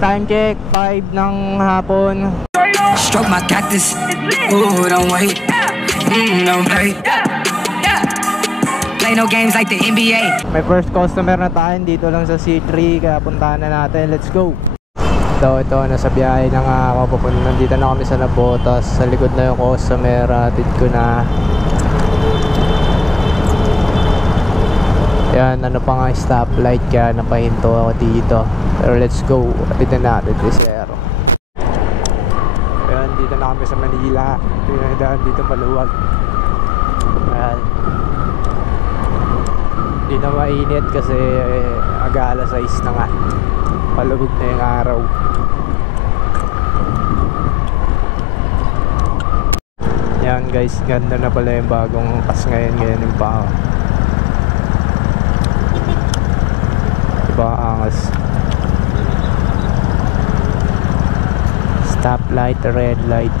Time check, 5 ng hapon. Stroke my cactus. Ooh, don't wait. Don't play. Play no games like the NBA. May first customer na tayo dito lang sa C3, kaya puntahan na natin. Let's go. Ito, nasa biyahe na nga ako. Nandito na kami sa Nabotas. Sa likod na yung customer. Atid ko na. Yan, ano pa nga stoplight, kaya napahinto ako dito. Pero let's go. Atid na natin Desero. Ayan, dito na kami sa Manila. Dito dito maluwag. Ayan. Hindi na mainit kasi aga alas 6 na nga. Palubog na yung araw. Yan guys, ganda na pala yung bagong pas ngayon. Ganyan yung pao. Diba angas. Stoplight, red light.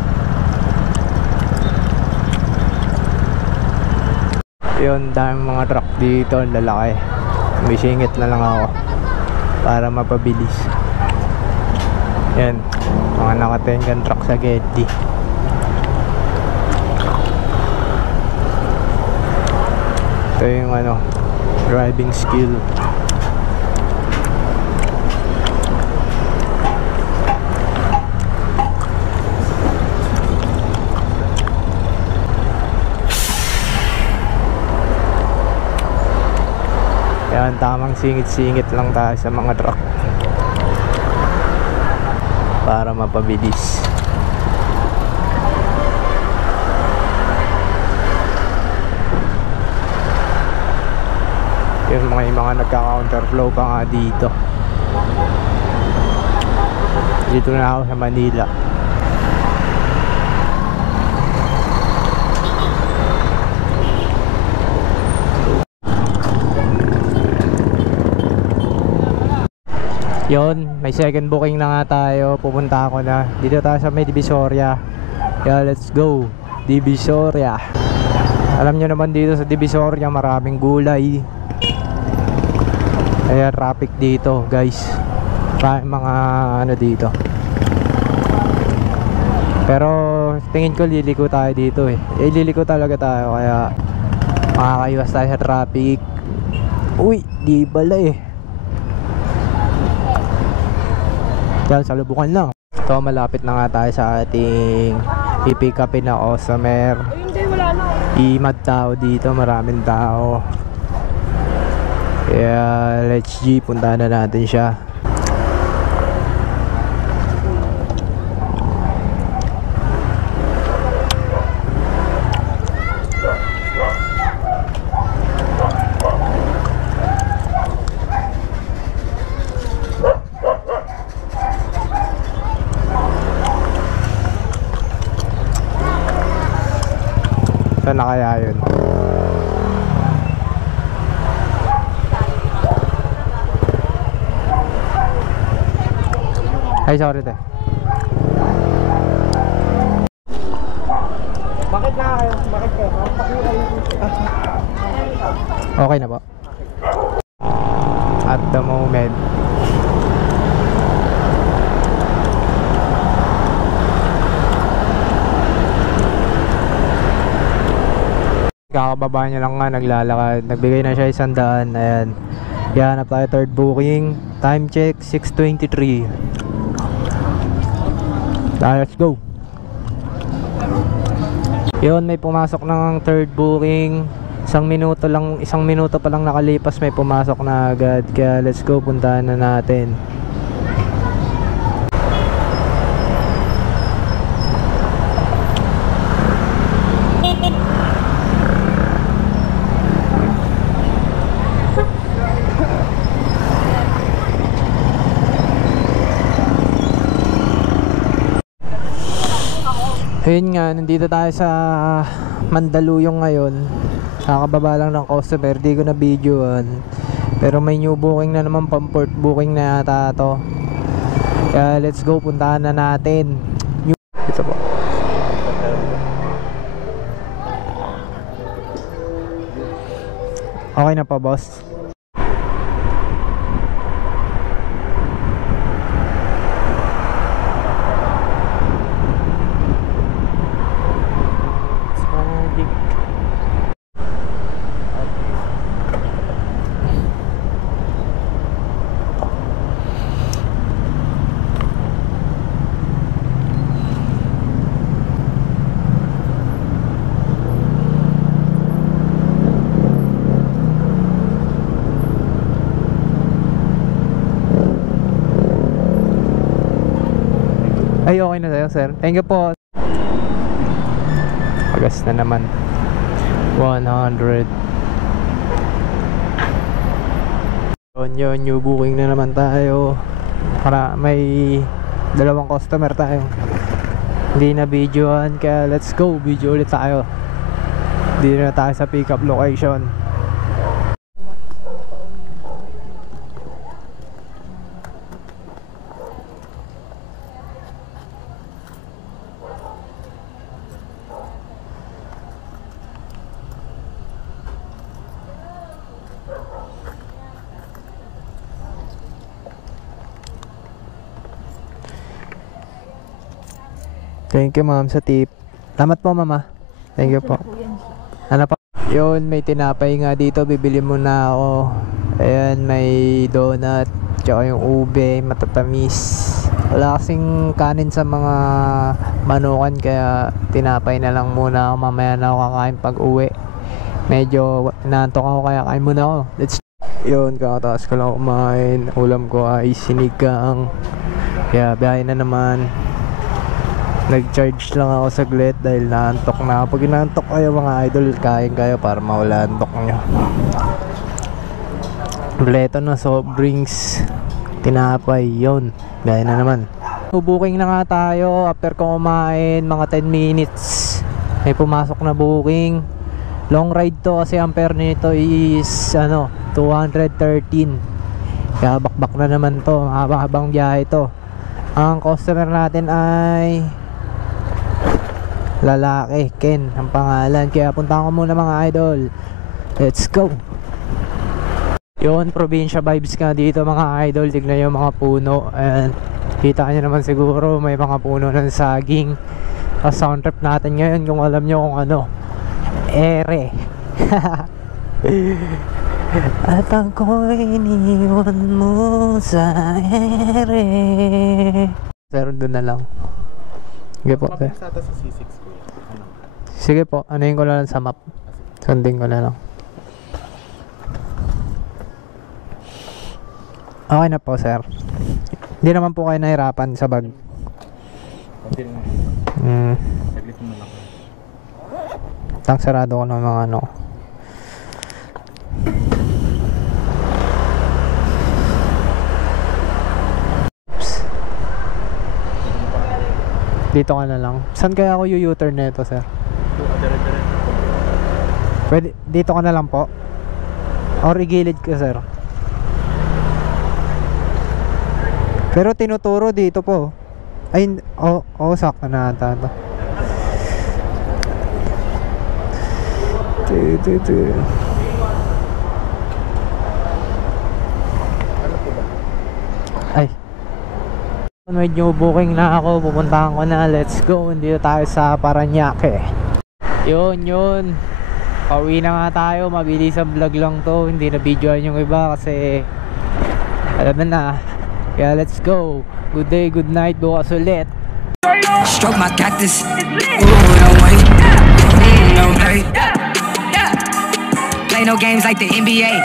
Yun, daming mga truck dito, ang lalaki. May singit na lang ako para mapabilis. Yan, mga nakatengan truck sa Getty. Ito yung ano, driving skill. Yan, tamang singit-singit lang tayo sa mga truck para mapabilis. Yung mga nagka-counterflow pa nga dito. Dito na ako sa Manila. Yon, may second booking na nga tayo. Pupunta ako na. Dito tayo sa may Divisoria. Yeah, let's go Divisoria. Alam nyo naman dito sa Divisoria maraming gulay. Kaya traffic dito guys. Mga ano dito. Pero tingin ko liliko tayo dito eh. Liliko talaga tayo kaya makakaiwas tayo sa traffic. Uy, di bala eh. Yan, salubukan lang. Ito, malapit na nga tayo sa ating i-pick upin na customer. Imad tao dito, maraming tao. Kaya let's G, punta na natin siya. Saan na kaya yun? Ay, sorry te. Bakit na kayo? Bakit kayo? Okay na po. At the moment kakababa niya lang nga, naglalakad. Nagbigay na siya 100. Ayan. Hanap tayo third booking. Time check 6:23. Let's go. Yun, may pumasok ng third booking. Isang minuto pa lang nakalipas, may pumasok na agad. Kaya let's go, puntahan na natin. Ayun nga, nandito tayo sa Mandaluyong ngayon. Kakababa lang ng customer, di ko na videoan. Pero may new booking na naman, pang port booking na yata to. Kaya let's go, puntahan na natin. Ito po. Okay na pa, boss? Ay, okay na sa'yo, sir. Thank you po. Pagas na naman. 100. Yun, new booking na naman tayo. Para may dalawang customer tayo. Hindi na videoan, kaya let's go. Video ulit tayo. Dito na tayo sa pick up location. Thank you ma'am sa tip. Salamat po mama. Thank you po. Ano pa? Yun, may tinapay nga dito. Bibili muna ako. Ayan, may donut. Tsaka yung ube, matatamis. Wala kasing kanin sa mga manukan. Kaya tinapay na lang muna ako. Mamaya na ako kakain pag uwi. Medyo inaantok ako kaya kain muna ako. Yun, kakataas ko lang kumain. Ulam ko ay sinigang. Kaya biyahe na naman. Nag-charge lang ako saglit dahil naantok na. Pag inaantok kayo mga idol, kain kayo para mawala antok nyo. Kompleto na soft drinks, tinapay, yun. Gaya na naman. Booking na nga tayo after ko kumain, mga 10 minutes. May pumasok na booking. Long ride to kasi ampere nito is 213. Kaya bakbak na naman to, habang biyahe to. Ang customer natin ay lalaki, Ken ang pangalan. Kaya puntahan ko muna mga idol. Let's go. Yun, probinsya vibes nga dito mga idol. Tignan yung mga puno. Ayan, kita nyo naman siguro may mga puno ng saging. Sound trip natin ngayon kung alam nyo kung ano, ere. At ako'y iniwan mo sa ere. Sir, doon na lang. Sige po, sir. Sige po, anuhin ko na lang sa map. Sundin ko na lang. Okay na po, sir. Hindi naman po kayo nahirapan sa bag. Tang sarado ko ng mga ano. Dito ka na lang. Saan kaya ako u-turn na ito, sir? Pwede, dito ka na lang po? Or igilid ka, sir? Pero tinuturo dito po. Ay, sakto na ata ito. Ay. Medyo booking na ako, pupuntahan ko na. Let's go, dito tayo sa Parañaque. Yun pauwi na nga tayo, mabilis ang vlog lang to. Hindi na videoan yung iba kasi alam na. Kaya let's go, good day, good night, bukas ulit. Stroke my cactus. Ooh, don't wait. No wait. Play no games like the NBA.